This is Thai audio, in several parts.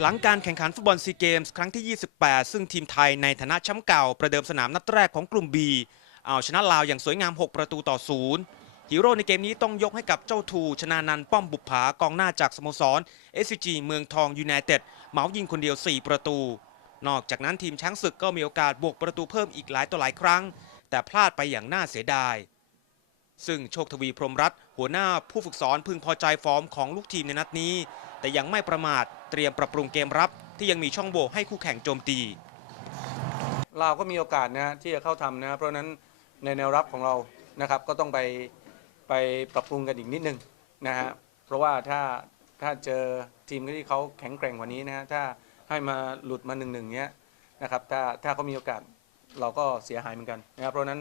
หลังการแข่งขันฟุตบอลซีเกมส์ครั้งที่ 28 ซึ่งทีมไทยในฐานะแชมป์เก่า ประเดิมสนามนัดแรกของกลุ่ม B เอาชนะลาวอย่างสวยงาม 6 ประตูต่อศูนย์ฮีโร่ในเกมนี้ต้องยกให้กับเจ้าทูชนานันป้อมบุปผากองหน้าจากสโมสร SCG เมืองทองยูไนเต็ดเหมายิงคนเดียว 4 ประตู นอกจากนั้นทีมช้างศึกก็มีโอกาสบวกประตูเพิ่มอีกหลายต่อหลายครั้ง แต่พลาดไปอย่างน่าเสียดาย ซึ่งโชคทวีพรหมรัตน์หัวหน้าผู้ฝึกสอนพึงพอใจฟอร์มของลูกทีมในนัดนี้ แต่ยังไม่ประมาทเตรียมปรับปรุงเกมรับ ที่ยังมีช่องโหว่ให้คู่แข่งโจมตีลาก็มีโอกาสนะที่จะเข้าทำนะเพราะนั้นในแนวรับของเรานะครับก็ต้องไปไปปรับปรุงกันอีกนิดนึงนะฮะเพราะว่าถ้าถ้าเจอทีมที่เขาแข็งแกร่งกว่านี้นะฮะถ้าให้มาหลุดมาหนึ่งหนึ่งเนี้ยนะครับถ้าถ้าเขามีโอกาสเราก็เสียหายเหมือนกันนะครับเพราะนั้น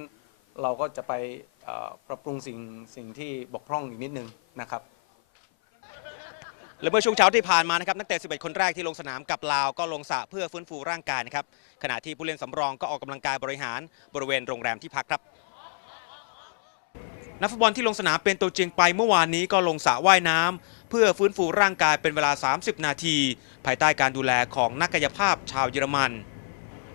เราก็จะไปปรับปรุงสิ่งสิ่งที่บกพร่องอีกนิดนึงนะครับและเมื่อช่วงเช้าที่ผ่านมานะครับนักเตะ 11 คนแรกที่ลงสนามกับลาวก็ลงสระเพื่อฟื้นฟูร่างกายนะครับขณะที่ผู้เล่นสำรองก็ออกกำลังกายบริหารบริเวณโรงแรมที่พักครับนักฟุตบอลที่ลงสนามเป็นตัวจริงไปเมื่อวานนี้ก็ลงสระว่ายน้ำเพื่อฟื้นฟูร่างกายเป็นเวลา 30 นาที ภายใต้การดูแลของนักกายภาพชาวเยอรมัน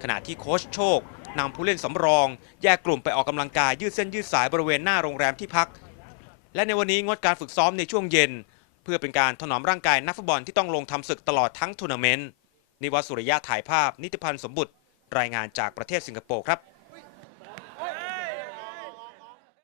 ขณะที่โค้ชโชค นำผู้เล่นสำรอง แยกกลุ่มไปออกกำลังกายยืดเส้นยืดสายบริเวณหน้าโรงแรมที่พัก และในวันนี้งดการฝึกซ้อมในช่วงเย็น เพื่อเป็นการถนอมร่างกายนักฟุตบอลที่ต้องลงทำศึกตลอดทั้งทัวร์นาเมนต์นิวัตสุริยะถ่ายภาพนิติพันธ์สมบุตรรายงานจากประเทศสิงคโปร์ครับ